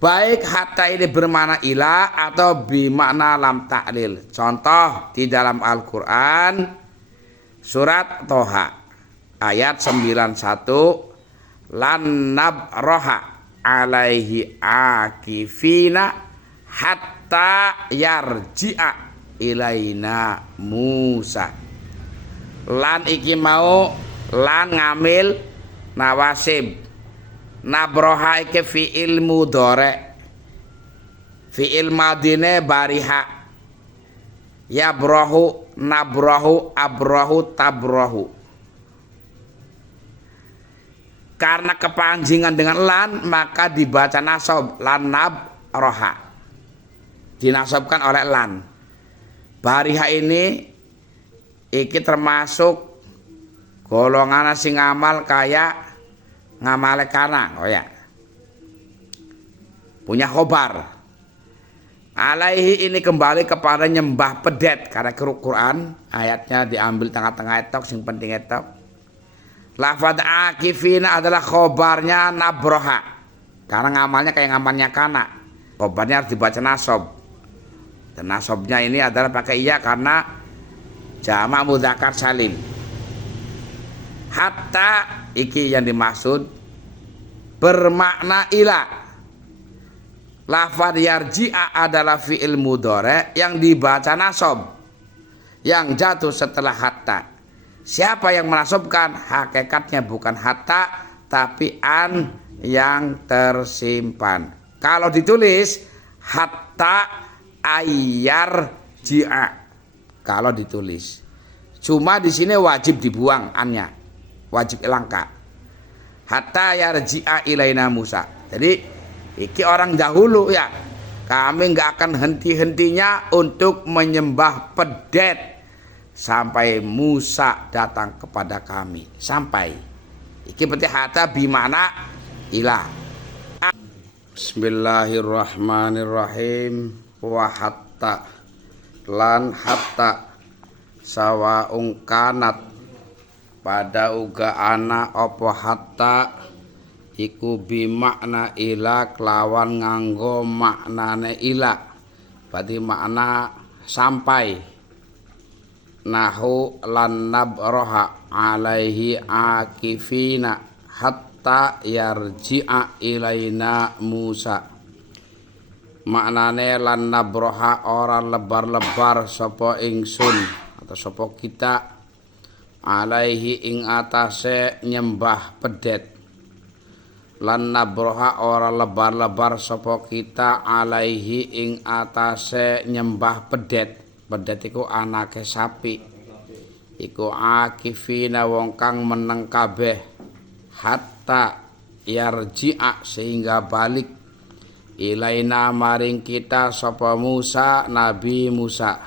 Baik hatta ini bermakna ila atau bermakna lam ta'lil. Contoh di dalam Al-Quran surat Toha ayat 91, lan nabraha alaihi akifina hatta yarji'a ilaina Musa. Lan iki mau lan ngamil nawasib. Nabroha iki fi'il mudhari, fi'il madine bariha. Yabrahu, nabrahu, abrahu, tabrahu. Karena kepanjingan dengan lan maka dibaca nasab, lan nabroha, dinasabkan oleh lan. Bariha ini iki termasuk golongan sing ngamal kayak ngamale kana, oh ya, punya khobar. Alaihi ini kembali kepada nyembah pedet, karena Quran ayatnya diambil tengah-tengah etok, sing penting etok. Lafadz akifina adalah khobarnya nabroha, karena ngamalnya kayak ngamalnya kana, khobarnya harus dibaca nasab. Dan nasabnya ini adalah pakai iya karena jamak mudzakkar salim. Hatta iki yang dimaksud bermakna ila. Lafadz yarji'a adalah fi'il mudhari yang dibaca nasab, yang jatuh setelah hatta. Siapa yang menasabkan? Hakikatnya bukan hatta tapi an yang tersimpan. Kalau ditulis hatta ayar ji'a, kalau ditulis. Cuma di sini wajib dibuang annya, wajib ilangka. Hatta yarji'a ilaina Musa. Jadi iki orang dahulu ya, kami nggak akan henti-hentinya untuk menyembah pedet sampai Musa datang kepada kami. Sampai iki berarti hatta bimana ilah. Bismillahirrahmanirrahim. Wa hatta lan hatta sawaung kanat pada uga ana apa hatta iku bimakna ila kelawan nganggo maknane ila, berarti makna sampai. Nahu lan nabraha alaihi akifina hatta yarji'a ilaina Musa. Maknane lan nabraha orang lebar-lebar sapa ingsun atau sapa kita alaihi ing atase nyembah pedet. Lan nabraha ora lebar-lebar sapa kita alaihi ing atase nyembah pedet. Pedet iku anake sapi. Iku akifina wong kang meneng kabeh hatta yarji'a sehingga balik ilaina maring kita sapa Musa, Nabi Musa.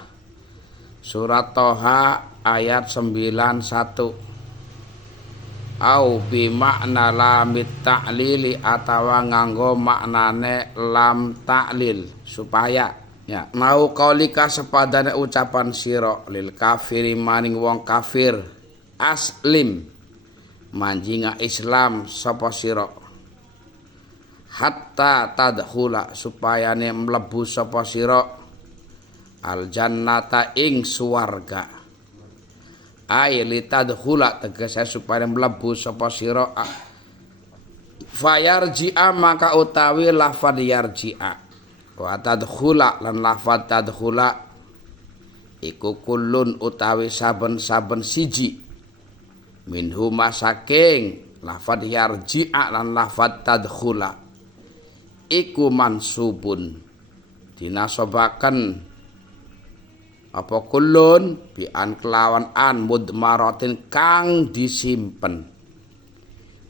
Surat Toha ayat 91. Au bi makna lamit ta'lili atawa nganggo maknane lam ta'lil supaya ya mau kaulika sepadane ucapan sira lil kafiri maning wong kafir aslim manjinga Islam sapa sira hatta tadkhula supayane mlebu sapa sira al jannata ing suwarga. Ay li tadkhula tegese supaya mlebu sapa sira fayarji'a maka utawi lafadz yarji'a wa tadkhula lan lafadz tadkhula iku kullun utawi saben-saben siji minhu masaking lafadz yarji'a lan lafadz tadkhula iku mansubun dinasobaken apa kullun bi an kelawan an mudmaratin kang disimpen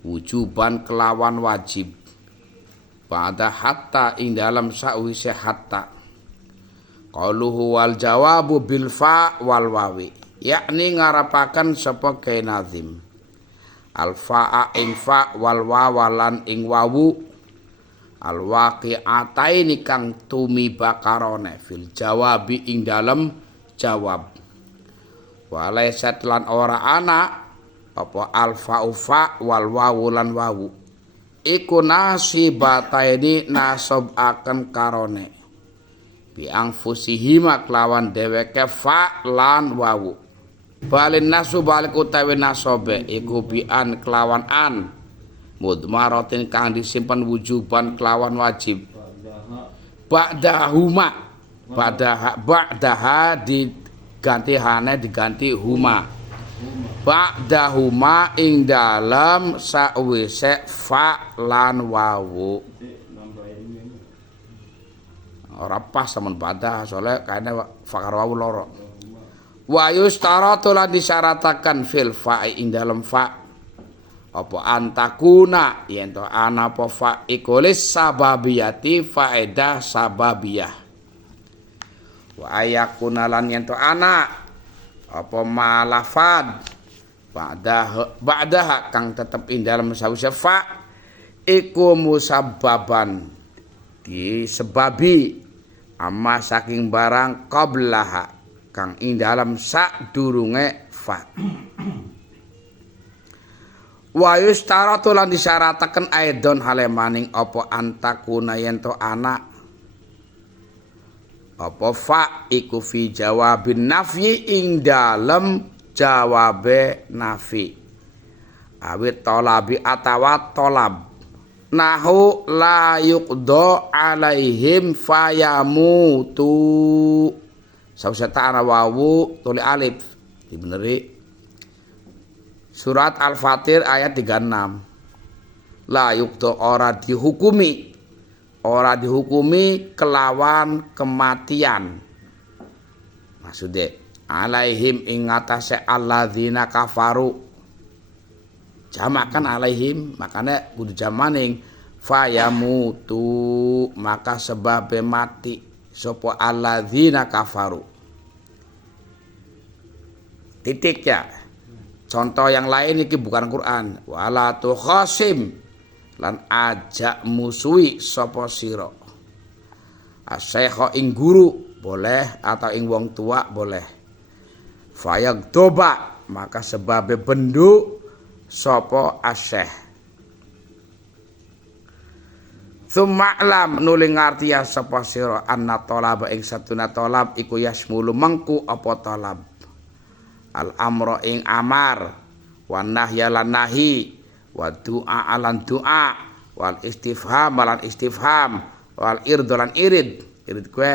wujuban kelawan wajib pada hatta ing dalam sawise hatta qaluhu wal jawabu bil fa wal wawi yakni ngarapaken sapa kae nazim al fa'a ing fa wal wawalan ing wawu al waqi'ataini kang tumiba karone fil jawabi ing dalam jawab walaisat lan ora ana apa al fa'u fa wal wawu lan wawu iku nasibataini nasab akan karone biang fusihima kelawan dheweke fa lan wawu balin nasu balik utawi nasobe iku bian kelawan an mudmaratin kang disimpen wujuban kelawan wajib ba'daha diganti hane diganti huma ba'dahuma ing dalam sawise fa lan wawu ora pas sampean ba'dah soalnya kayaknya fa karo wawu loro wa yustaratu lan disyaratakan fil fa'i ing dalam fa apa antakuna yen to ana apa fa ikolis sababiyati faedah sababiyah wa ayakuna lan yen to ana apa malafad ba'dah kang tetep ing dalam sawise fa iku musabbaban disebabi amma saking barang qablaha kang ing dalam sadurunge fa wa yustaratu lan disyarataken aidon halemaning apa antakuna yen to ana apa fa iku fi jawabin nafyi ing dalem jawabe nafi awit talabi atawa talab nahu la yuqda alaihim fayamutu sawise ta'ana wawu tuli alif dibeneri Surat Al-Fatir ayat 36. La yukto ora dihukumi kelawan kematian. Maksudnya alaihim ing atase alladzina kafaru. Jamak kan alaihim, makanya kudu jamaning fayamutu maka sebabe mati sapa alladzina kafaru. Titik ya. Contoh yang lain iki bukan Quran. Wala tukhasim lan ajak musuhi sapa sira. Asyekh ing guru boleh atau ing wong tua boleh. Fayagdoba maka sebabe bendu sapa asyekh. Tsuma'lam nuli ngarti ya sapa sira anna talaba ing satuna talab iku yasmulu mengku apa talab. Al amro ing amar wan nahya lan nahi wa du'a lan du'a wal istifham lan istifham wal ird lan irid kuwi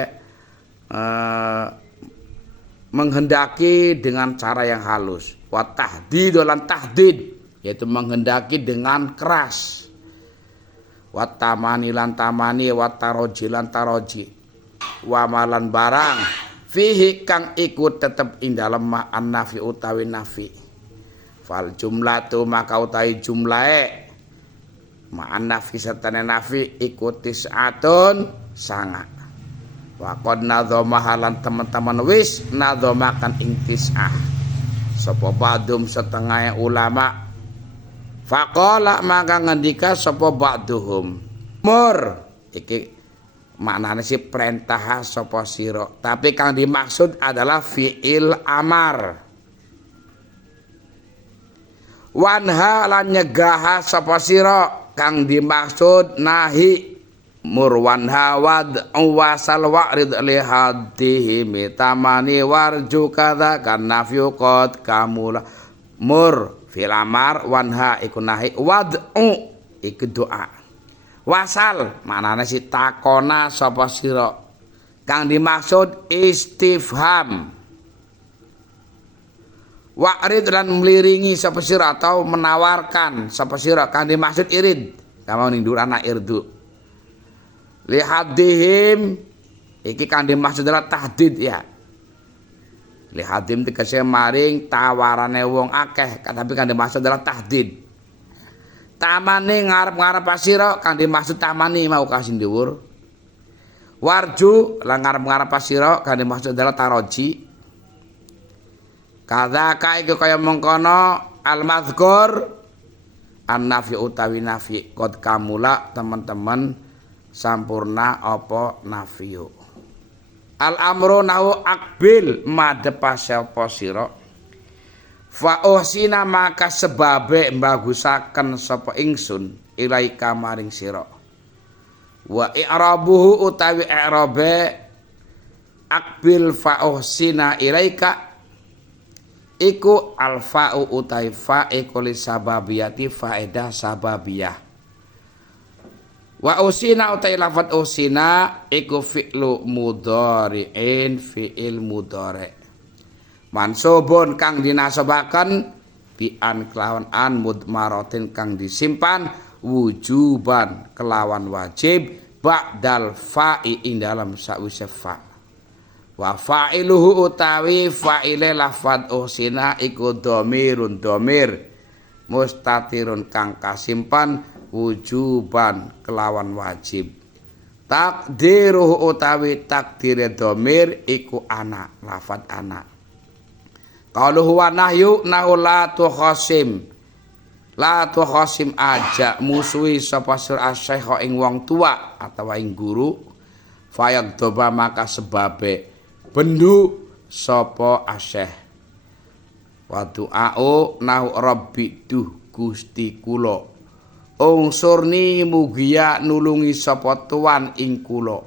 menghendaki dengan cara yang halus wa tahdid lan tahdid yaitu menghendaki dengan keras wa tamani lan tamani wa taroji lan taroji wa malan barang fihi kang ikut tetep ing dalem ma'an nafi utawi nafi fal jumlatu maka utawi jumlahe ma'an nafi sertane nafi ikut tis'atun sanga wa qad nadzama halan teman-teman wis nadzamakan ing tis'ah sapa ba'dum setengah ulama faqala maka ngendika sapa ba'duhum mur iki maknanya si perintah sapa sira tapi kang dimaksud adalah fi'il amar wanha lan nyegah sapa sira kang dimaksud nahi murwanha wad wasal wa'rid li hadhihi mitamani warju kadza kan nafyu qad kamula mur fil amar wanha iku nahi wad'u iku doa wasal maknane si takona sapa sira kang dimaksud istifham wa'rid lan mliringi sapa sira atau menawarkan sapa sira kang dimaksud irid kamu ning durana irdu li hadihim iki kang dimaksud adalah tahdid ya li hadim tegese maring tawarane wong akeh tapi kang dimaksud adalah tahdid tamani ngarep-ngarep pasira kang dimaksud tamani mau kasih dhuwur warju lan ngarep-ngarep pasira kang dimaksud adalah taroji kadzaka iku kaya mengkono al mazkur an nafi utawi nafi qad kamula teman-teman sampurna apa nafiyu al amru nau akbil madhep sapa sira fa usina maka sebabe mbagusaken sapa ingsun ilaika maring sira. Wa i'rabuhu utawi i'rabe akbil fa'uhsina ilaika iku alfa'u utawi fa iku li sababiyati faedah sababiyah. Wa usina utawi lafadz usina iku fi'lu mudhari'in fi'il mudhari' mansubun kang dinasobaken bi an kelawan an mudmaratin kang disimpan wujuban kelawan wajib ba'dal fa'i ing dalam sawise fa. Wa fa'iluhu utawi fa'ile lafadz usina iku dhamirun dhamir mustatirun kang kasimpan wujuban kelawan wajib. Takdiruhu utawi takdire dhamir iku anak lafadz anak. Qauluhu wa nahyu nahu la tukhasim aja musuhi sapa sur asyikha ing wong tua atau ing guru fayagdoba maka sebabe bendu sapa asyikh. Wa du'a'u nahu rabbi duh Gusti kula ungsurni mugia nulungi sapa tuan ing kula.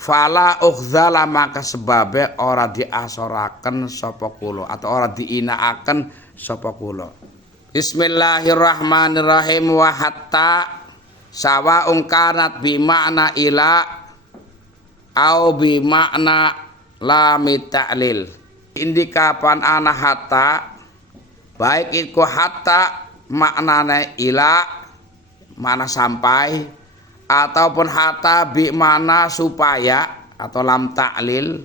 Fala ukhzala maka sebabe ora diasoraken sapa kula atau ora diinaaken sapa kula. Bismillahirrahmanirrahim. Wa hatta sawaun kanat bi makna ila au bi makna lam ta'lil. Indikapan ana hatta baik iku hatta maknane ila mana sampai ataupun hatta bi mana supaya atau lam ta'lil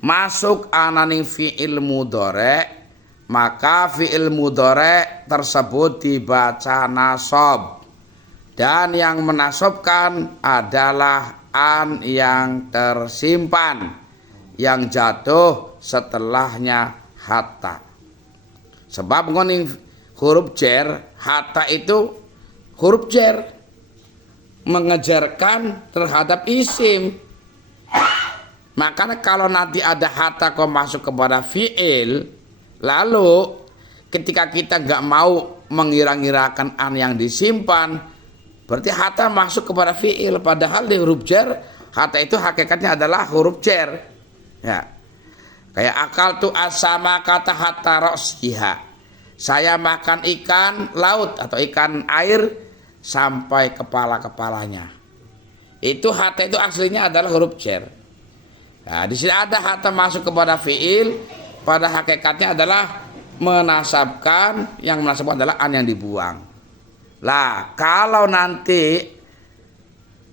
masuk ananing fi'il mudhari maka fi'il mudhari tersebut dibaca nasab dan yang menasobkan adalah an yang tersimpan yang jatuh setelahnya hatta. Sebab ngoning huruf jar hatta itu huruf jar mengejarkan terhadap isim. Makanya kalau nanti ada hatta kok masuk kepada fi'il, lalu ketika kita nggak mau mengira-ngirakan an yang disimpan, berarti hatta masuk kepada fi'il. Padahal di huruf jar hatta itu hakikatnya adalah huruf jar. Ya, kayak akal tu asama kata hatta rosyiha. Saya makan ikan laut atau ikan air sampai kepala-kepalanya. Itu hatta itu aslinya adalah huruf jar. Nah, di sini ada hatta masuk kepada fiil, pada hakikatnya adalah menasabkan, yang menasabkan adalah an yang dibuang. Lah, kalau nanti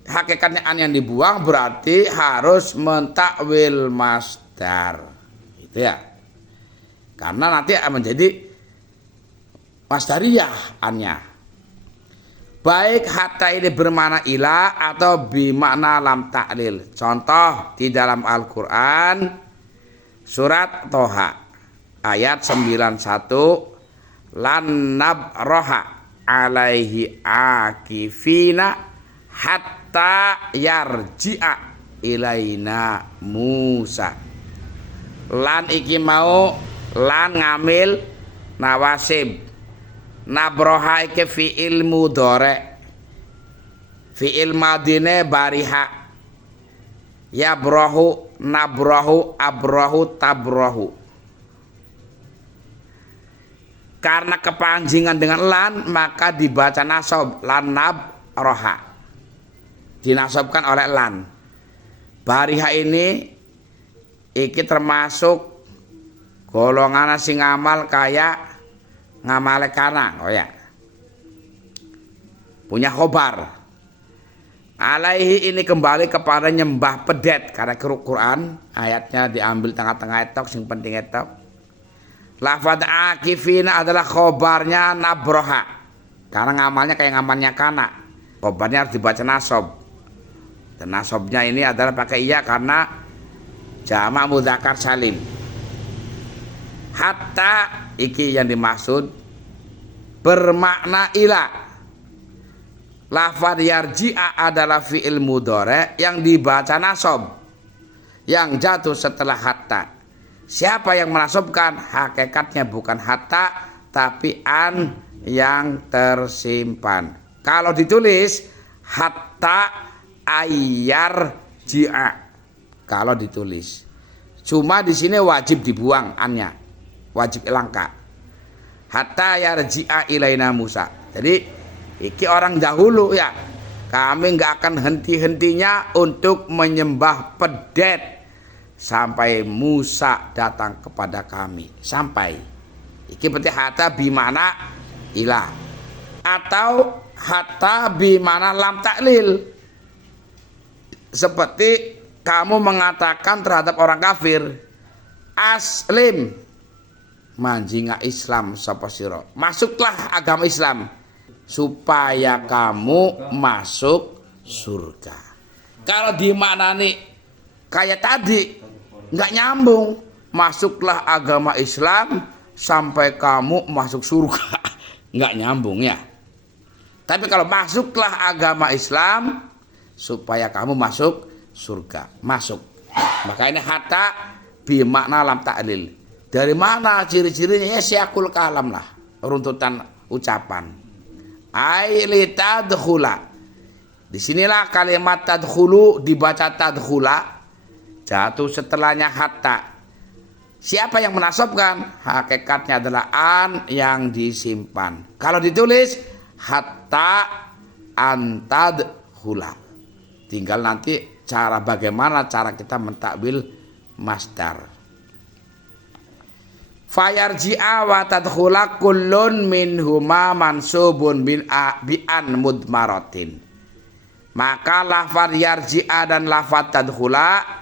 hakikatnya an yang dibuang berarti harus mentakwil masdar. Itu ya. Karena nanti akan menjadi masdariyah annya. Baik hatta ini bermakna ila atau bermakna lam ta'lil. Contoh di dalam Al-Quran surat Toha ayat 91 lan nabraha alaihi akifina hatta yarji'a ilaina Musa. Lan iki mau lan ngamil nawasib. Nabroha iki fi'il mudhari fi'il madine bariha yabrahu nabrahu abrahu tabrahu. Karena kepanjingan dengan lan maka dibaca nasab lan nabroha dinasabkan oleh lan. Bariha ini iki termasuk golongan sing ngamal kayak ngamale kana, oh ya, punya khobar. Alaihi ini kembali kepada nyembah pedet karena Quran ayatnya diambil tengah-tengah etok, sing penting etok. Lafadz akifina adalah khobarnya nabroha karena ngamalnya kayak ngamalnya kana. Khobarnya harus dibaca nasab. Dan nasabnya ini adalah pakai iya karena jamak mudzakkar salim. Hatta iki yang dimaksud bermakna ila. Lafadz yarji'a adalah fi'il mudhari yang dibaca nasab yang jatuh setelah hatta. Siapa yang menasabkan? Hakikatnya bukan hatta tapi an yang tersimpan. Kalau ditulis hatta ayar ji'a. Kalau ditulis. Cuma di sini wajib dibuang annya. Wajib ilangka. Hatta yarji'a ilaina Musa. Jadi iki orang dahulu ya. Kami nggak akan henti-hentinya untuk menyembah pedet sampai Musa datang kepada kami. Sampai. Iki berarti hatta bimana ilah. Atau hatta bimana lam taklil. Seperti kamu mengatakan terhadap orang kafir, aslim, manjinga Islam sapa sira. Masuklah agama Islam supaya kamu masuk surga. Kalau dimaknani kayak tadi nggak nyambung. Masuklah agama Islam sampai kamu masuk surga, nggak nyambung ya. Tapi kalau masuklah agama Islam supaya kamu masuk surga, masuk. Maka ini hatta bimakna lam ta'lil. Dari mana ciri-cirinya? Ya syakul kalam lah, runtutan ucapan. Ai li tadkhula. Disinilah kalimat tadkhulu dibaca tadkhula, jatuh setelahnya hatta. Siapa yang menasabkan? Hakikatnya adalah an yang disimpan. Kalau ditulis hatta antadkhula. Tinggal nanti cara bagaimana cara kita mentakwil masdar. Fayarji'a wa tadkhula kullun minhuma mansubun bi an mudmaratin. Maka lafaz yarji'a dan lafaz tadkhula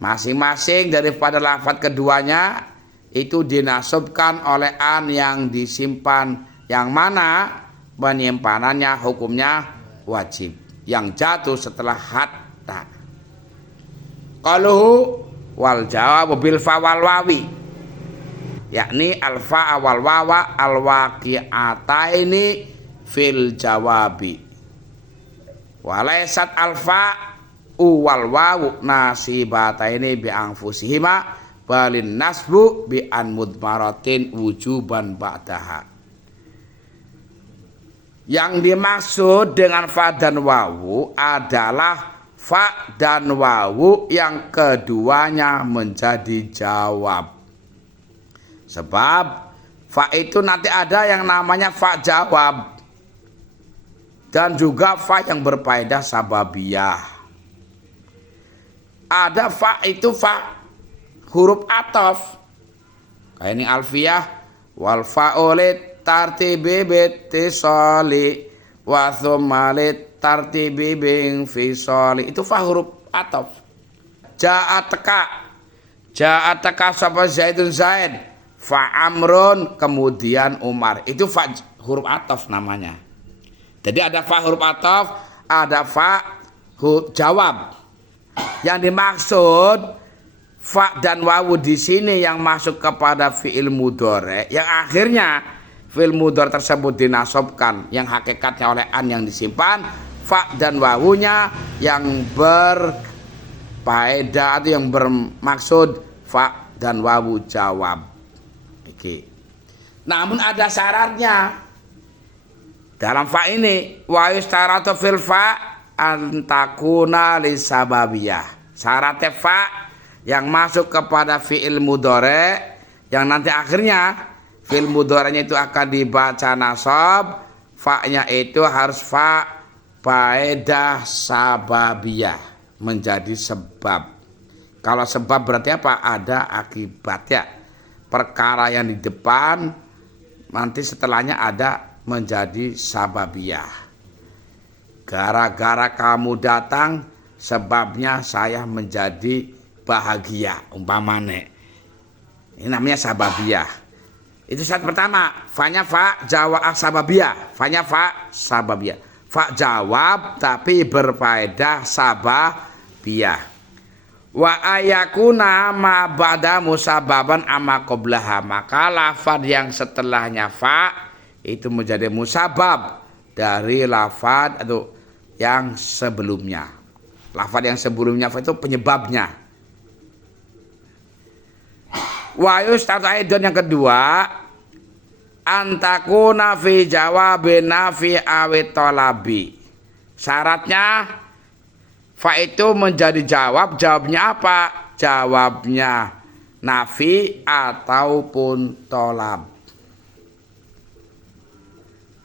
masing-masing daripada lafaz keduanya itu dinasabkan oleh an yang disimpan, yang mana penyimpanannya hukumnya wajib, yang jatuh setelah hatta. Qaluhu wal jawab bil fa wal wawi, yakni al fa wal wawa al waqi'ataini fil jawabi. Walaysat al fa wal wawu nasibataini bi anfusihima balin nasbu bi an mudmaratin wujuban ba'daha. Yang dimaksud dengan fa dan wawu adalah fa dan wawu yang keduanya menjadi jawab. Sebab fa itu nanti ada yang namanya fa jawab dan juga fa yang berfaedah sababiyah. Ada fa itu fa huruf ataf. Kayak ini alfiyah wal fa'ulit tartibi bitisali wa thummalit tartibi bing fisali. Itu fa huruf ataf. Ja'ataka sapa Zaidun Zaid, fa amrun kemudian Umar. Itu fa huruf ataf namanya. Jadi ada fa huruf ataf, ada fa huruf jawab. Yang dimaksud fa dan wawu di sini yang masuk kepada fi'il mudhari, yang akhirnya fi'il mudhari tersebut dinasabkan, yang hakikatnya oleh an yang disimpan, fa dan wawunya yang berfaedah atau yang bermaksud fa dan wawu jawab. Oke. Namun ada syaratnya dalam fa ini, wa yustaratu fil fa antakuna lisababiyah. Syarat fa yang masuk kepada fi'il mudhari, yang nanti akhirnya fi'il mudharinya itu akan dibaca nasab, fa-nya itu harus fa faedah sababiyah, menjadi sebab. Kalau sebab berarti apa? Ada akibat ya. Perkara yang di depan nanti setelahnya ada menjadi sababiyah. Gara-gara kamu datang, sebabnya saya menjadi bahagia, umpamane. Ini namanya sababiyah. Itu syarat pertama. Fa-nya fa jawab sababiyah. Fa-nya fa sababiyah. Fa jawab tapi berfaedah sababiyah. Wa ayakuna ma ba'da musababan amma qablaha. Maka lafaz yang setelahnya fa itu menjadi musabab dari lafaz atau yang sebelumnya. Lafaz yang sebelumnya itu penyebabnya. Wa yustatu aidon yang kedua, antakuna fi jawabin nafi awit tolabi. Syaratnya fa itu menjadi jawabnya apa? Jawabnya nafi ataupun tolab.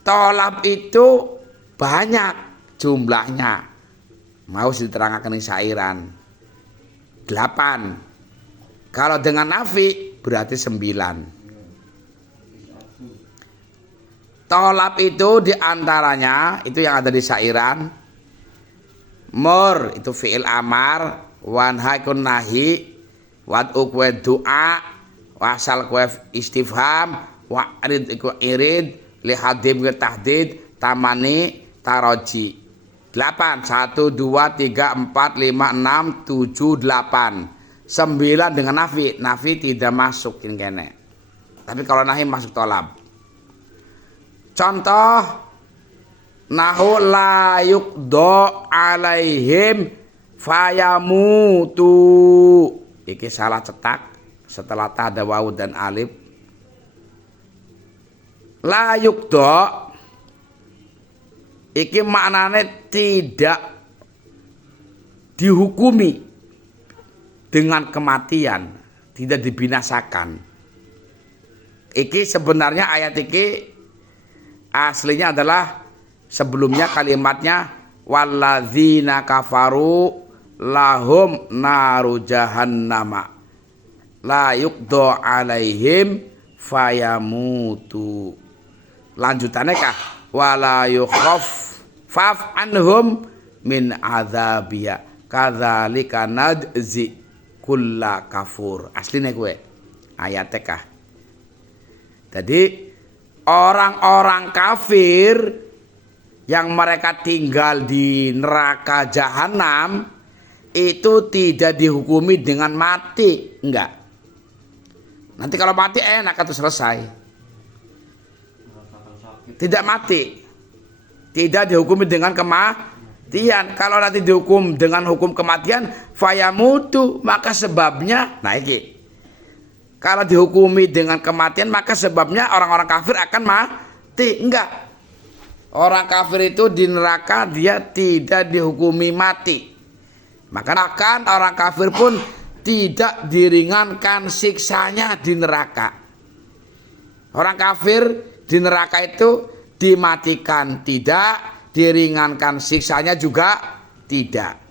Tolab itu banyak jumlahnya. Mau diterangkan di syairan 8. Kalau dengan nafi berarti 9. Tolab itu diantaranya itu yang ada di syairan. Mur itu fi'il amar, wanhaikun nahi, wad'u kue doa, wasal kue istifham, wa'rid iku irid, lihadim ke tahdid, tamani taroji. 8 1 2 3 4 5 6 7 8. 9 dengan nafi. Nafi tidak masuk ini kene. Tapi kalau nahi masuk tolab. Contoh nahu la yukdo alaihim fayamutu. Iki salah cetak setelah ta ada wawu dan alif. La yukdo iki maknanya tidak dihukumi dengan kematian, tidak dibinasakan. Iki sebenarnya ayat iki aslinya adalah sebelumnya kalimatnya walladzina kafaru lahum naru jahannama la yuqdo alaihim fayamutu. Lanjutannya kah wala yukhaffaf anhum min azabia kadzalika nadzi kulla kafur. Aslinya gue ayatnya kah. Jadi orang-orang kafir yang mereka tinggal di neraka jahanam itu tidak dihukumi dengan mati, enggak. Nanti kalau mati enak atau selesai. Tidak mati, tidak dihukumi dengan kematian. Kalau nanti dihukum dengan hukum kematian, fayamutu, maka sebabnya, nah ini. Kalau dihukumi dengan kematian, maka sebabnya orang-orang kafir akan mati. Enggak. Orang kafir itu di neraka dia tidak dihukumi mati. Maka akan orang kafir pun tidak diringankan siksanya di neraka. Orang kafir di neraka itu dimatikan tidak, diringankan siksanya juga tidak.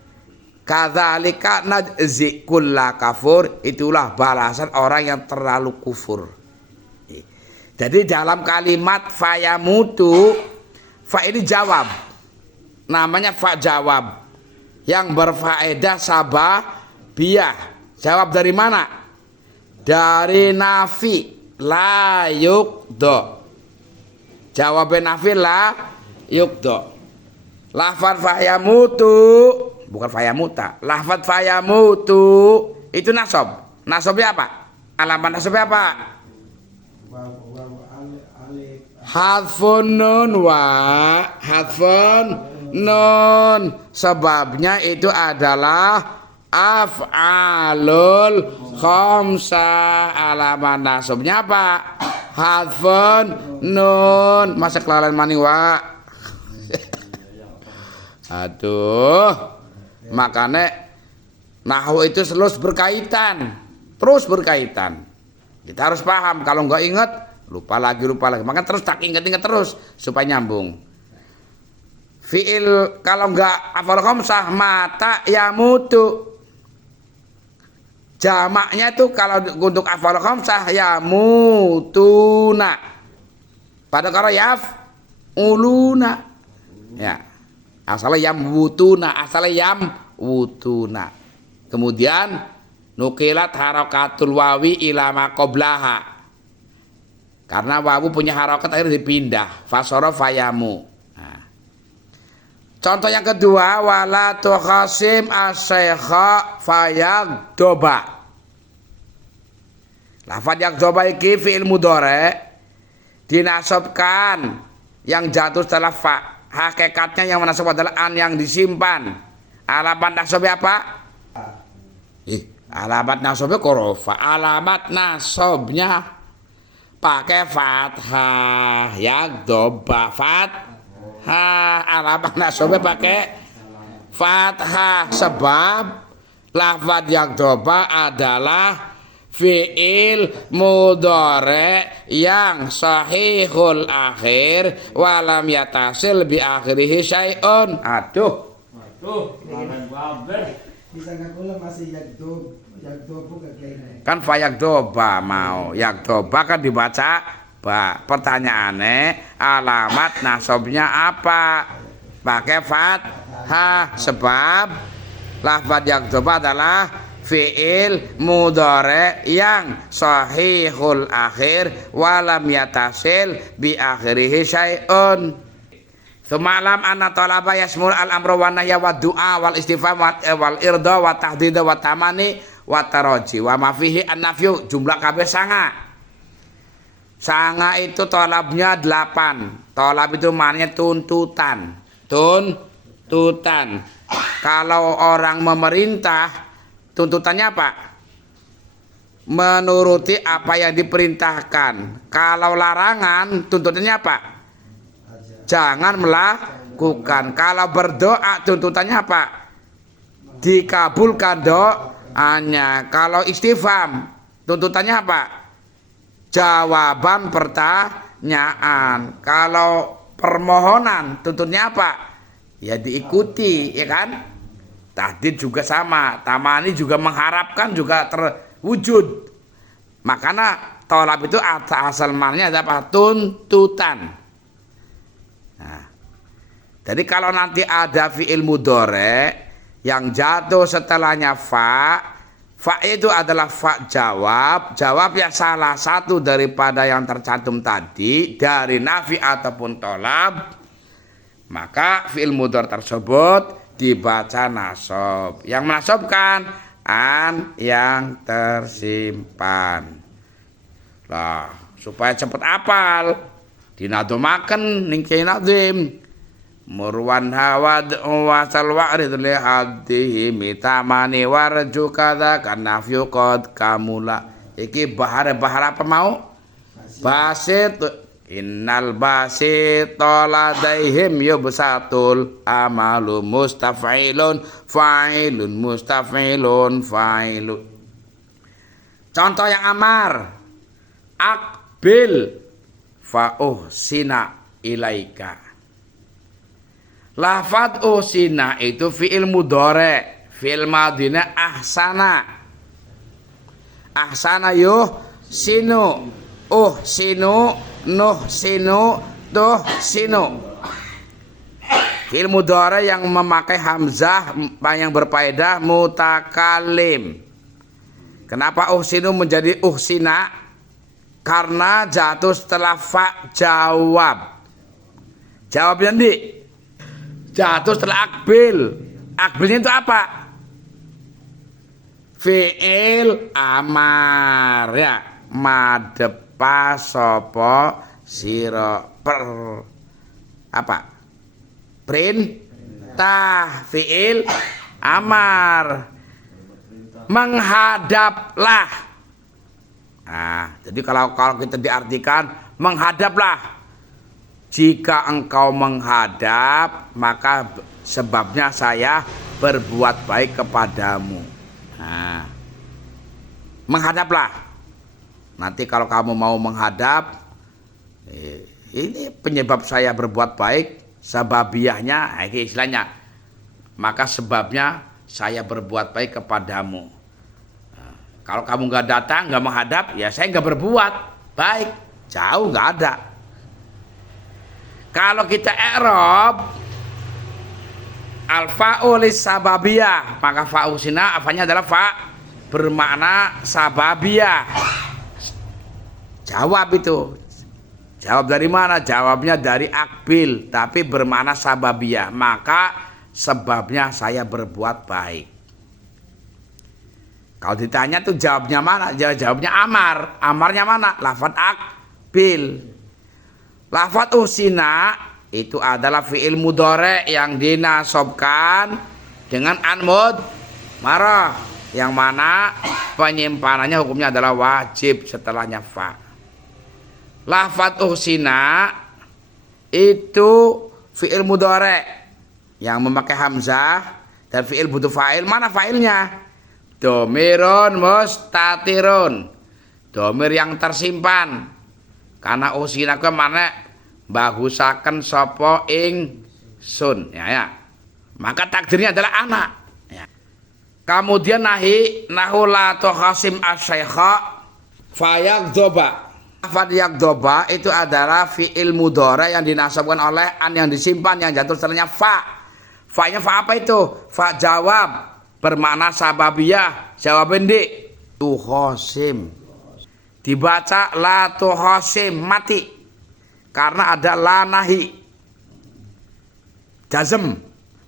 Kadzalika najzi kulla kafur, itulah balasan orang yang terlalu kufur. Jadi dalam kalimat fayamutu, fa ini jawab. Namanya fa jawab yang berfaedah sababiyah. Jawab dari mana? Dari nafi la yukdo. Jawabnya nafi la yukdo. Lafaz fayamutu, bukan fayamuta. Lafaz fayamutu itu nasab. Nasabnya apa? Alamat nasabnya apa? Hadfun nun wa hadfun nun. Sebabnya itu adalah af'alul khamsah. Alamat nasabnya apa? Hadfun nun. Masa kelalen maning wa. Aduh. Makanya nahwu itu terus berkaitan. Terus berkaitan. Kita harus paham. Kalau nggak ingat, lupa lagi. Maka terus tak ingat terus supaya nyambung. Fi'il kalau nggak hafal khamsah mata ya mutu. Jamaknya itu kalau untuk hafal khamsah ya mutuna. Pada kalau yaf uluna. Ya. Asalnya yam wutuna, Kemudian nukilat harakatul wawi ila ma qablaha. Karena wawu punya harakat akhirnya dipindah. Fasara fayamu. Nah. Contoh yang kedua wala tukhasim asy-syaikha fayagdoba. Lafaz yagdoba iki fi'il mudhari dinasabkan yang jatuh setelah fa. Hakikatnya yang menasab adalah an yang disimpan. Alamat nasabnya apa? Alamat nasabnya korofa. Alamat nasabnya pakai fathah, yakdoba fathah. Alamat nasabnya pakai fathah sebab lafadz yakdoba adalah fi'il mudhari yang sahihul akhir walam yatasil bi akhirihi syai'un. Aduh. Bisa ngakulah masih yakdobu Kan fayakdoba mau. Yakdoba kan dibaca ba. Pertanyaannya alamat nasabnya apa? Pakai fathah sebab lafadz yakdoba adalah fi'il mudhari yang sahihul akhir walam yatasil bi akhirihi syai'un. Semalam anna talaba yasmul al-amru wa nahya wa du'a wal istifham wal irda wa tahdid wa tamani wa taraji wa ma fihi an-nafyu jumlah kabeh sanga. Sanga itu talabnya 8. Talab itu maknanya tuntutan. Tuntutan. Kalau orang memerintah tuntutannya apa? Menuruti apa yang diperintahkan. Kalau larangan tuntutannya apa? Jangan melakukan. Kalau berdoa tuntutannya apa? Dikabulkan doanya. Kalau istifham tuntutannya apa? Jawaban pertanyaan. Kalau permohonan tuntutnya apa? Ya diikuti, ya kan? Tahdid juga sama. Tamani juga mengharapkan juga terwujud. Makanya tolab itu asal maknanya apa? Tuntutan. Nah, jadi kalau nanti ada fi'il mudhari yang jatuh setelahnya fa itu adalah fa jawab yang salah satu daripada yang tercantum tadi dari nafi ataupun tolab, maka fi'il mudhari tersebut dibaca nasab. Yang menasabkan an yang tersimpan. Lah, supaya cepat apal dinadomaken ning Kyai Nazim murwan hawad wasal wa'rid li haddihi mitamani warju kadza kanafyu qad kamula. Iki bahar apa mau? Basit innal basita ladaihim yubsatul amalu mustaf'ilun fa'ilun mustaf'ilun fa'ilun. Contoh yang amar akbil fa'uhsina ilaika. Lafadz uhsina itu fi'il mudhari, fi'il madhina ahsana. Ahsana yuhsinu, uhsinu, nuhsinu, tuhsinu. Fi'il mudhari yang memakai hamzah yang berfaedah mutakalim. Kenapa uhsinu menjadi uhsina? Karena jatuh setelah fa jawab. Jawabnya nanti jatuh setelah akbil. Akbilnya itu apa? Fi'il amar ya. Madepa sopo siro per apa? Perintah. Fi'il amar. Menghadaplah. Nah, jadi kalau kita diartikan menghadaplah. Jika engkau menghadap, maka sebabnya saya berbuat baik kepadamu. Nah, menghadaplah. Nanti kalau kamu mau menghadap, ini penyebab saya berbuat baik, sababiyahnya, ini istilahnya. Maka sebabnya saya berbuat baik kepadamu. Kalau kamu nggak datang, nggak menghadap, ya saya nggak berbuat baik. Jauh nggak ada. Kalau kita i'rab al-fa'u lis-sababiyah, maka fa'u sina apanya adalah fa bermakna sababiyah. Jawab itu. Jawab dari mana? Jawabnya dari akbil, tapi bermakna sababiyah. Maka sebabnya saya berbuat baik. Kalau ditanya tuh jawabnya mana? Jawabnya amar. Amarnya mana? Lafadz akbil. Lafadz usina itu adalah fi'il mudhari yang dinasobkan dengan anmud marah, yang mana penyimpanannya hukumnya adalah wajib setelahnya fa. Lafat uhsina itu fi'il mudhari yang memakai hamzah dan fi'il butuh fa'il. Mana fa'ilnya? Domirun mustatirun, domir yang tersimpan. Karena uhsina ku mana bagusaken sapa ing sun ya. Maka takdirnya adalah anak ya. Kemudian nahu la tukhasim asy-syaikha fayaghdaba. Lafaz yaghdaba itu adalah fi'il mudhari yang dinasabkan oleh an yang disimpan yang jatuh setelahnya fa. Fa-nya fa apa itu? Fa jawab bermakna sababiyah, jawab endi. Tukhasim. Dibaca la tukhasim mati. Karena ada la nahi. Jazm.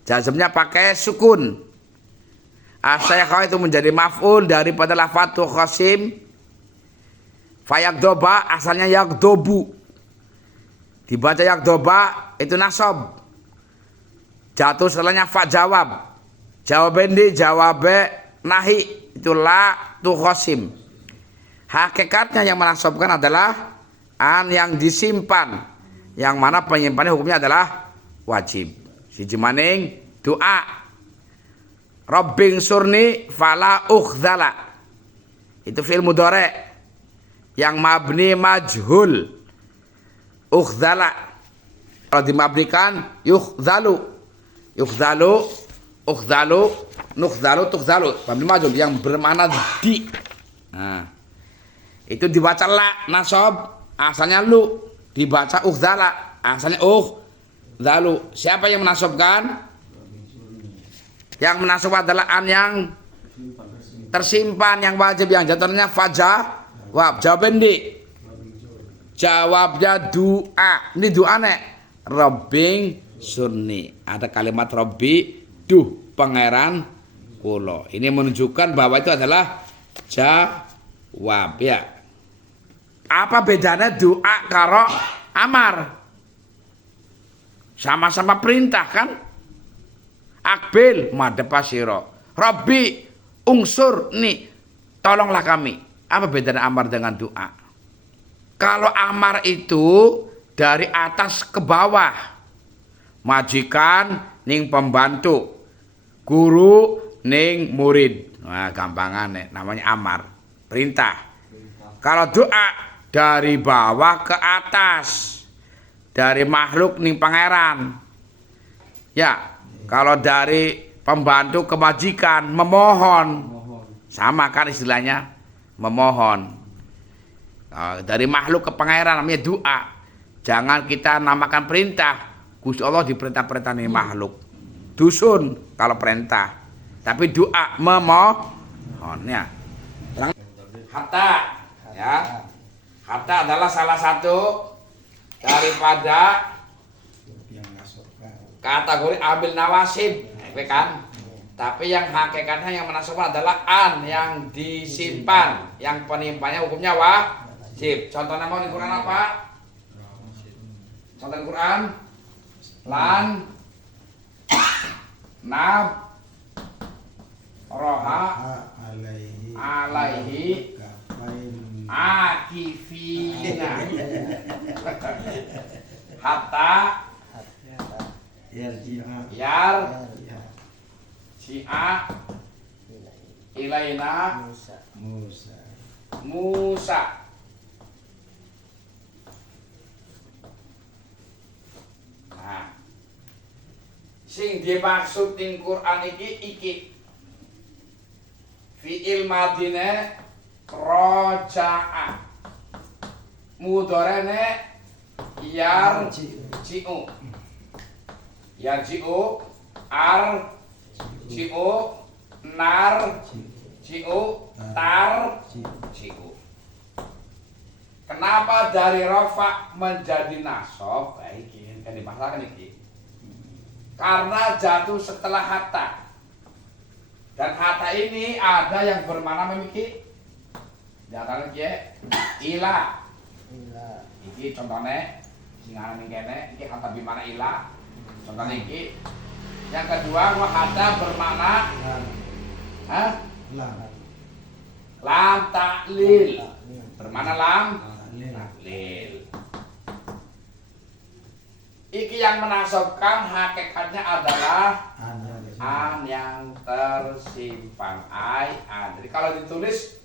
Jazmnya pakai sukun. Asy-syaikha itu menjadi maf'ul daripada lafaz tukhasim. Fayagdoba asalnya yagdobu. Dibaca yagdoba itu nasab. Jatuh setelahnya fa jawab. Jawab endi jawab nahi itu la tukhasim. Hakikatnya yang menasabkan adalah an yang disimpan. Yang mana penyimpannya hukumnya adalah wajib. Siji maning doa. Rabbing surni fala ukhdhala. Itu fi'il mudhari yang mabni majhul. Ukhdhala kalau dimabnikan yukhdhalu. Yukhdhalu, ukhdhalu, nukhdhalu, tukhdhalu. Mabni majhul yang bermakna di. Nah, itu dibaca la nasab asalnya lu, dibaca ukhdhala asalnya ukhdhalu. Siapa yang menasabkan? Yang menasab adalah an yang tersimpan yang wajib yang jatuhnya faja. Wah, jawab endi? Jawabnya doa. Ini doa nek Rabbing surni. Ada kalimat Rabbi, duh pangeran kula. Ini menunjukkan bahwa itu adalah jawab ya. Apa bedanya doa karo amar? Sama-sama perintah kan? Akbil madhep sira. Rabbi unsur nih, tolonglah kami. Apa bedanya amar dengan doa? Kalau amar itu dari atas ke bawah. Majikan ning pembantu, guru ning murid. Nah, gampangan namanya amar, perintah. Kalau doa dari bawah ke atas, dari makhluk ning pangeran. Ya, kalau dari pembantu ke majikan memohon. Sama kan istilahnya? Memohon. Dari makhluk ke pangeran namanya doa. Jangan kita namakan perintah. Gusti Allah diperintah-perintah nih makhluk. Dusun kalau perintah. Tapi doa memohon ya. Hatta ya. Hatta adalah salah satu daripada kategori ambil nawasib, kan? Tapi yang hakikatnya yang menasabkan adalah an yang disimpan, yang penimpannya hukumnya wajib. Contohnya mau di Quran apa? Contoh di Quran lan nab roha alaihi akifina hatta yar Syi'a ilaina Musa. Nah, sing dimaksud ing Quran iki fi'il madine roja'a, mudhorene yarji'u, ji'u, nar, ji'u, tar, ji'u. Kenapa dari rofa menjadi nasab? Ini kan dimasalahkan ini. Karena jatuh setelah hatta. Dan hatta ini ada yang bermakna memiliki. Jangan ya, ila. Iki contohnya, singaran ini kene, iki hatta bimana ila. Contohnya iki. Yang kedua, hatta bermakna lam ta'lil. Bermakna lam ta'lil. Iki yang menasabkan hakikatnya adalah An. an yang tersimpan an. Jadi kalau ditulis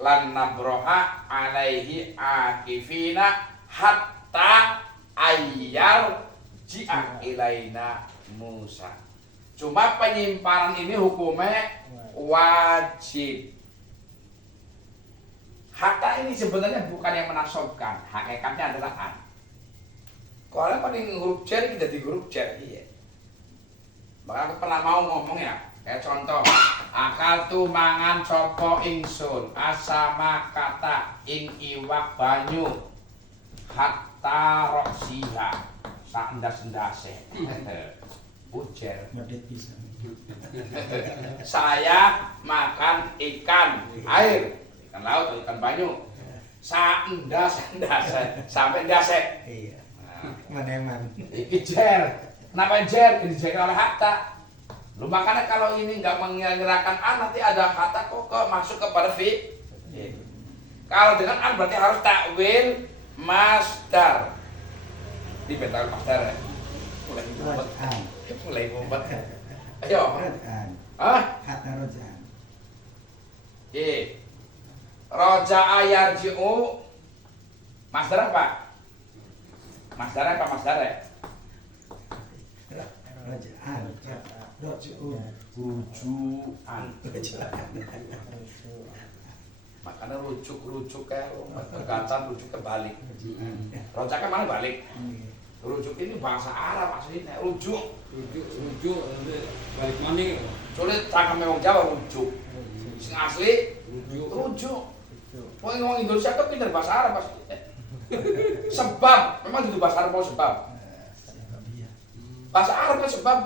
lan nabroha alaihi akifina hatta ayyar ji'a ilaina Musa. Cuma penyimpanan ini hukumnya wajib. Hatta ini sebenarnya bukan yang menasabkan, hakikatnya adalah an. Kalau paling huruf jar kita di huruf jar iya. Maka aku pernah mau ngomong ya, kayak contoh, akal tu mangan sopo ingsun asama kata ing iwak banyu hatta roksiha sandas-ndase. Ujar. Medit bisa. Saya makan ikan air, ikan laut atau ikan banyu. Sandas-ndase sampai ndase. Iya. Meneman. Iki jer. Kenapa jer? Ini jer oleh hatta. Lu makanya kalau ini nggak menyerahkan an nanti ada hatta kok masuk kepada fi. Kalau dengan an berarti harus takwil masdar. Di betal masdar. Mulai ngumpet. Ayo. Roj'an. Hah? Hatta roj'an. Roja'a yarji'u. Masdar apa? Masdar apa masdar ya? Roj'an. Roj'un. Rujukan. Makanya rujuk kayak pergantian rujuk kebalik. Rojak kan mana balik? Rujuk ini bahasa Arab aslinya. Rujuk balik mana? sulit cangkem wong Jawa rujuk. Sing asli rujuk. Wong ngomong Indonesia kok pinter bahasa Arab pasti. Sebab memang itu bahasa Arab mau sebab. Bahasa Arab kan sebab.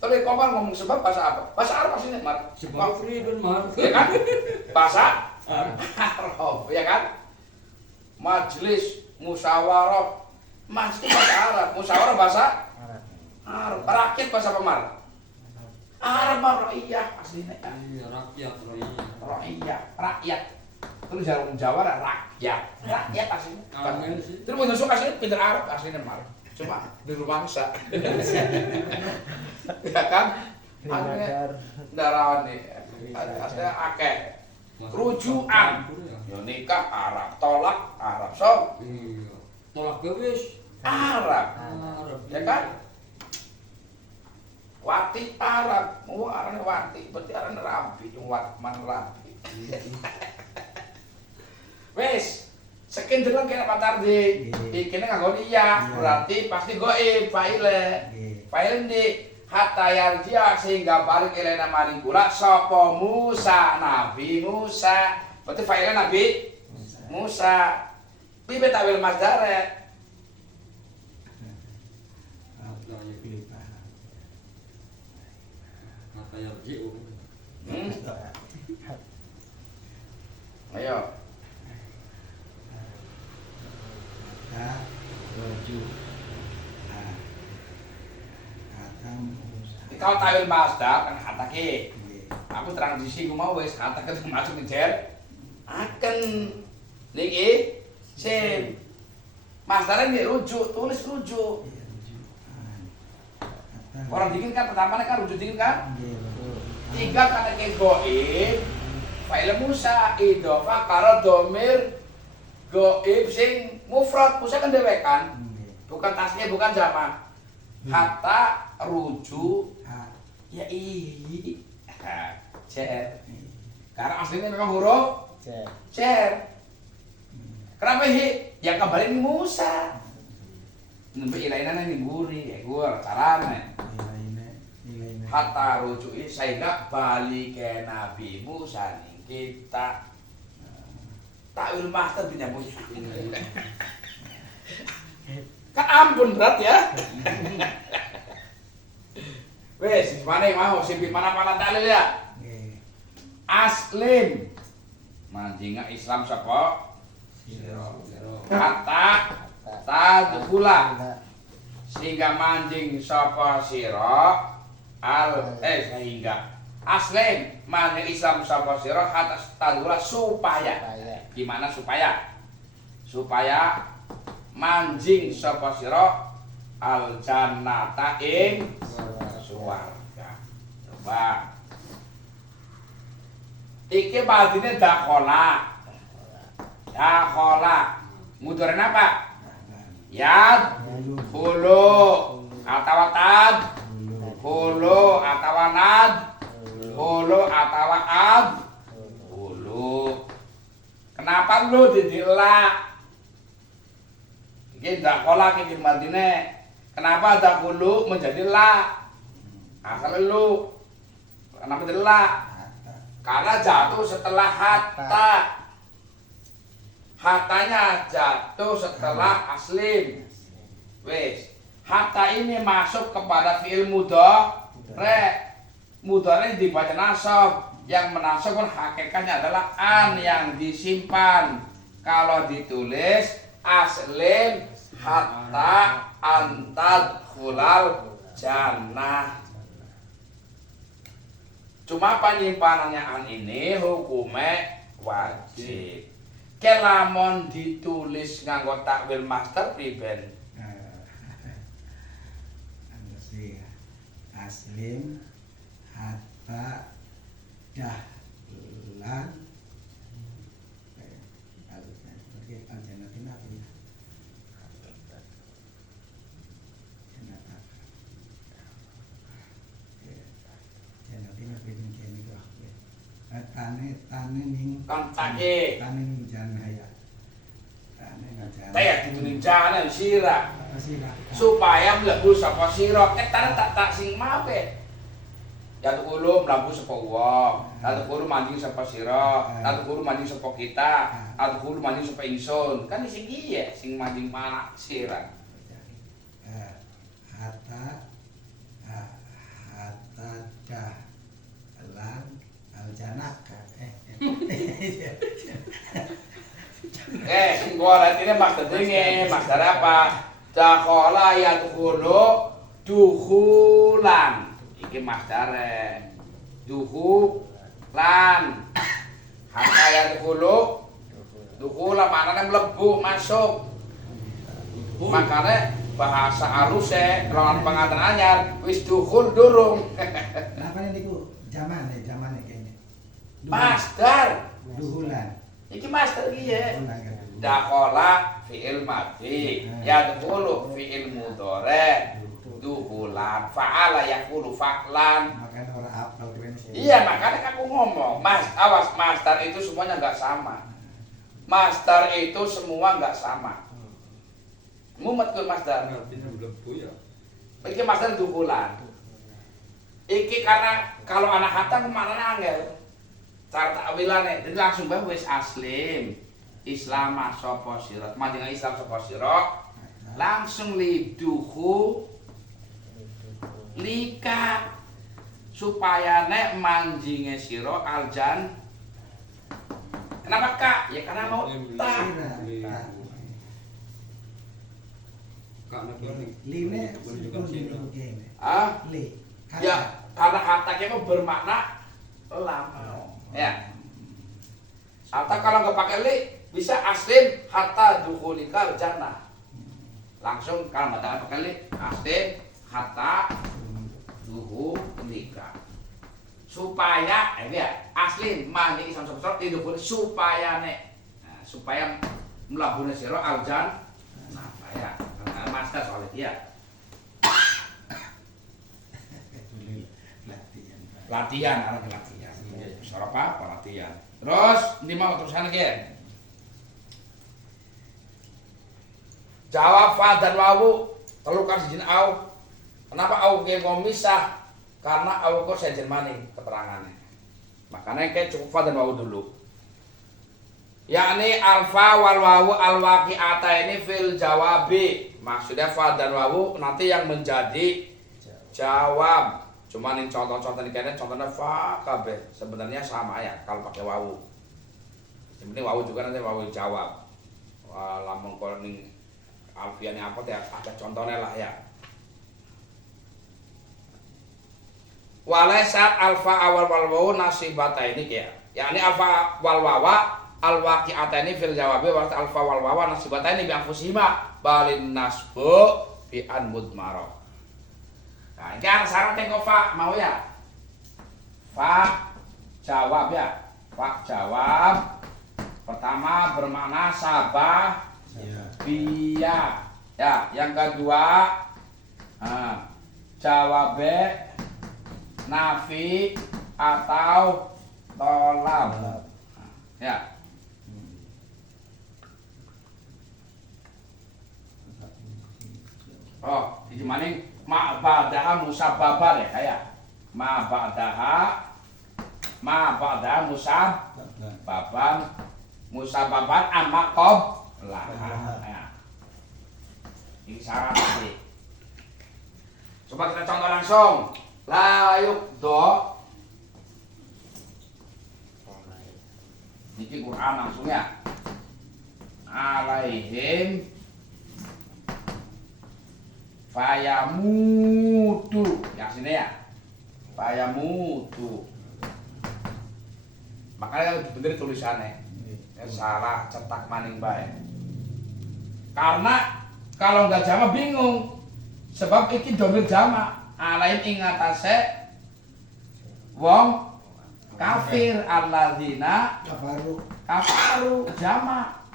Kalau Komar ngomong sebab bahasa apa? Bahasa Arab aslinya Mar. Sebab freedom mar. Ya kan? Bahasa Arab, ya kan? Majelis musyawarah masih bahasa Arab. Musyawarah bahasa Arab. Rakyat bahasa apa Mar? Arab Mar, iya aslinya. Iya, rakyat Rakyat. Terus jarum Jawa rakyat aslinya. Amin sih. Terus Indonesia aslinya pinter Arab aslinya Mar. Cuma di rumangsa. Ya kan? Aslinya darawan nih. Aslinya akeh. Rujukan. Ya nikah Arab, tolak Arab. So, Iya. Tolak bewis. Arab. Arab. Ya kan? Wati Arab. Oh, arane wati, berarti arane rabi, man rabi. Wes, sekian dulu kena patar di kene nganggo iya, berarti pasti goib faile. Faile di hatta yarji'a sehingga balik ilaina maring kula sapa Musa, Nabi Musa. Berarti faile Nabi Musa. Piye tawil masdare? Kata yarji'u. Ayo. Kalau tawil masdar kan hatta ki. Aku terang di sini mau wis hatta ketemu masuk ngejer. Akan niki sim. Masdarnya nggih rujuk, tulis rujuk. Orang dingin kan pertama kan rujuk dingin kan? Tiga kata ke goib, fa'il Musa idhofah karo domir goib sing mufrad. Musa kan dhewe kan? Bukan tasnya, bukan jamak. Hatta rujuk ya cer. Karena aslinya memang huruf cer. Kenapa hi? Yang kembali ini Musa. Nembe ilaina ning buri, ya gua carane. Hatta rujuk sehingga balik ke Nabi Musa nih kita takwil master bina Musa. Kan ampun berat ya. Wes, mana yang mau sipit mana dalil ya? Aslim manjinga Islam sapa? Kata tadkhula sehingga manjing sapa sira sehingga aslim manjing Islam sapa sira kata tadkhula supaya gimana supaya manjing sapa sira al jannata ing swarga. Coba. Iki madine dakhala. Dakhala. Mudhari apa? Yad hulu atawa tad hulu atawa nad hulu atawa ad hulu. Kenapa lu didilak? Iki dakhala iki madine. Kenapa dahulu menjadi la? Asal lu. Kenapa jadi la? Karena jatuh setelah hatta. Hatanya jatuh setelah aslim. Wes. Hatta ini masuk kepada fi'il mudhari. Mudhari dibaca nasab. Yang menasabkan hakikatnya adalah an yang disimpan. Kalau ditulis aslim hatta antad khulal jannah. Cuma penyimpanannya an ini hukumnya wajib. Kelamun ditulis nganggo takwil master priben. Aslim hatta dahlan tane ning Kancake. tane ning jannah ya. Tane ning jannah. Taya ditulis jana sira Apa sih lah? supaya mlebu sapa sira. Tane tak sing mape. Ya tuh mlebu sapa wong. Ya tuh manjing sapa sira. Ya tuh manjing sapa kita. Ya tuh manjing sapa ingsun. Kan sing iya sing manjing mana sira. Hatta dahlan al-jannah. Sing gua lihat ini maksud ini, maksud apa? Dakhala yadkhulu dukhulan. Iki maksudnya dukhulan. Hatta yadkhulu dukhulan maknanya mlebu, masuk. Makanya bahasa aluse lawan pengantin anyar wis dukhul durung. Napa niku zamane kayaknya. Masdar. Duhulan. Iki master iya. Duhulan kan. Dakhala fi'il madhi, yadkhulu fi'il mudhari, dukhulan, fa'ala yaqulu fa'lan. Makanya orang apal keren sih. Iya, makanya aku ngomong, awas master itu semuanya enggak sama. Master itu semua enggak sama. Mumet kul master. Iki master dukhulan. Iki karena kalau anak hatam maknanya angel. Cara takwilane jadi langsung bae wis aslim. Islam sapa sira, manjing Islam sapa sira, langsung liduhu lika supaya nek manjinge sira aljan. Kenapa Kak? Ya karena mau tak. Line sebelum ini. Ah? Li. Ya, karena hataknya itu bermakna lam. Ya. Atau kalau nggak pakai li, bisa aslim hatta dukhulikal jannah. Langsung kalau nggak pakai li, aslim hatta dukhulika. Supaya, ya, aslim mandi isam sosok itu supaya nek, nah, supaya melabune sira aljan. Nah, ya, karena master soal dia. Latihan, anak latihan. Soal apa? Latihan. Terus, ini mau terusan lagi. Jawab fa dan wawu, telukan sijin au. Kenapa au ge misah? Karena au kok sejen maning keterangannya. Makanya kayak cukup fa dan wawu dulu. Yakni alfa wal wawu al waqi'ata ini fil jawabi. Maksudnya fa dan wawu nanti yang menjadi jawab. Cuma nih contoh-contoh ini kayaknya contohnya fa kabeh. Sebenarnya sama ya kalau pakai wawu. Sebenarnya wawu juga nanti wawu jawab. Lamun kalau nih alfiannya apa ya ada contohnya lah ya. Walaisat alfa awal wal wawu nasibata ini ya. Yakni alfa wal wawa al waqi'ata ini fil jawabi wa alfa wal wawa nasibata ini bi anfusihima balin nasbu bi an mudmarah. Nah, ini syaratnya kok fa mau ya? Fa jawab ya. Fa jawab. Pertama bermakna sabah biya. Ya, yang kedua jawab nafi atau tolab. Ya. Oh, di mana ma ba'daha musabbabah ya kayak ma ba'daha musabbaban amma qablah. Ya. Ini syarat tadi. Coba kita contoh langsung. La yuqdo. Niki Quran langsung ya. Alaihim fayamutu. Yang sini ya. Fayamutu. Makanya bener tulisannya. Salah cetak maning bae. Karena kalau nggak jama bingung. Sebab iki domir jama. Alaihim ingatase wong kafir alladzina kafaru jama.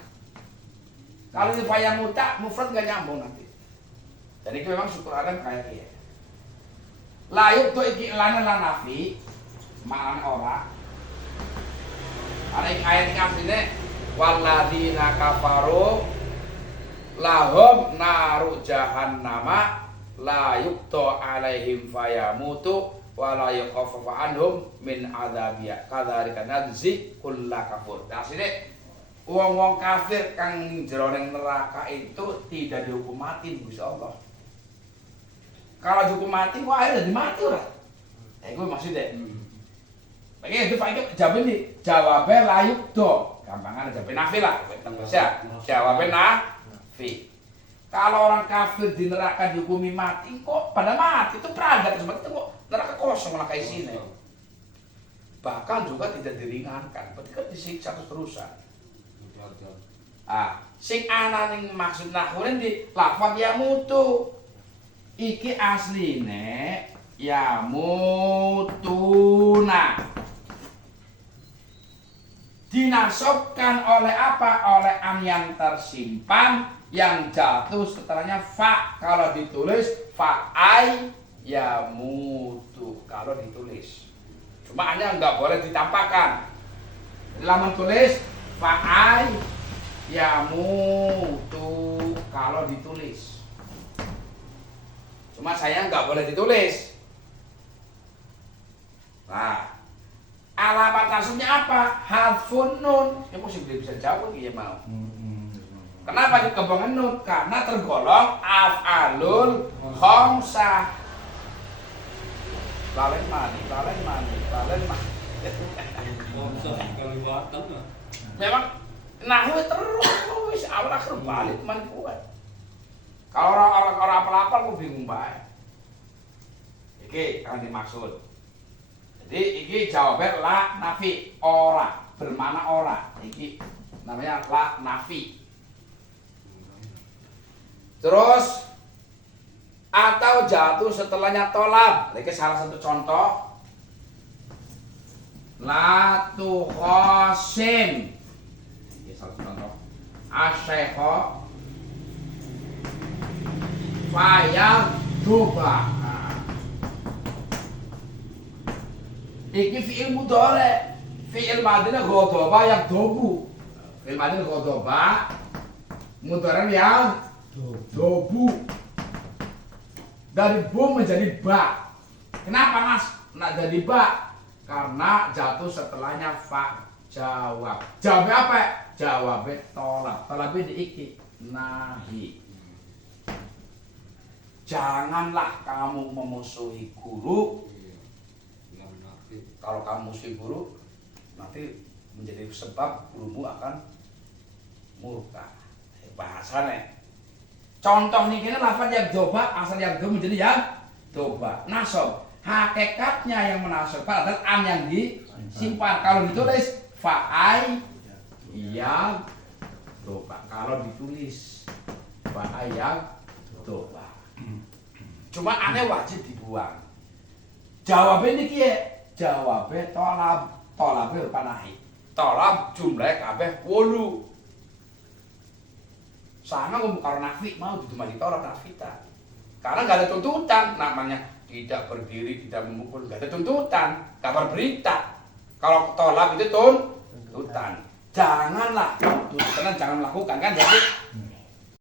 Kalau ini fayamuta mufrad nggak nyambung nanti. Jadi itu memang syukur adam kayak dia. Layuk tuh iki lana lanafi maknanya ora. Ada ayat yang aslinya walladzina kafaru lahum naru jahannama la yukto alaihim fayamutu wa la yukhaffafu anhum min adzabiha kadzalika nadzzi kulla kafur. Aslinya wong-wong kafir kang jroning neraka itu tidak dihukum mati Gusti Allah. Kalau dihukum mati kok akhirnya jadi mati ora? Gue maksudnya. Bagi itu pakai jawab ini, jawabnya layuk do, gampangan jawabnya nafi lah, bisa jawabnya nafi. Kalau orang kafir di neraka dihukumi mati, kok pada mati itu peragat seperti itu kok neraka kosong lah kayak sini. Bahkan juga tidak diringankan, berarti kan disiksa terus-terusan. Sing ana ning maksud nahune di lafaz ya mutu. Iki asline ya mutuna. Dinasobkan oleh apa? Oleh an yang tersimpan yang jatuh setelahnya fa. Kalau ditulis fa'ai ya mutu kalau ditulis. Cuma hanya nggak boleh ditampakkan. Dalam menulis fa'ai ya mutu kalau ditulis. Cuma saya nggak boleh ditulis. Nah, alamat nasabnya apa? Harfun nun. Ya mesti bisa jawab ya mau. Kenapa dikembangkan nun? Karena tergolong af'alul khamsah. Lalen mani. Memang nahwu terus awal akhir balik man kuat. Kalau orang apal-apal aku bingung bae. Iki kan dimaksud. Jadi iki jawabnya la nafi ora bermakna ora. Iki namanya la nafi. Terus atau jatuh setelahnya tolab. Ini salah satu contoh. La tukhosim. Ini salah satu contoh. Asyekho fayal duba. Iki fi'il mudhari. Fi'il madhinya ghadaba yang dobu. Fi'il madhinya ghadaba. Mudhari yang dobu. Dari bu menjadi ba. Kenapa mas? Nak jadi ba? Karena jatuh setelahnya fa. Jawab. Jawabnya apa? Jawabnya tolak. Tolaknya di iki. Nahi. Janganlah kamu memusuhi guru. Kalau kamu musuhi guru, nanti menjadi sebab gurumu akan murka. Bahasanya. Contoh nih kini lafaz yang doba, asal yang do menjadi yang doba. Nasob. Hakikatnya yang menasobkan adalah an yang disimpan. Kalau ditulis fa'ai yang doba. Kalau ditulis wa ayam toba. Cuma aneh wajib dibuang. Jawabnya ini kiye, jawabnya tolabnya panahi. Tolab jumlahnya kabeh 8. Sama karena nafi mau ditemani tolab nafita. Karena nggak ada tuntutan, namanya tidak berdiri, tidak memukul, nggak ada tuntutan, kabar berita. Kalau tolab itu tuntutan. Janganlah tuntutan, jangan melakukan kan jadi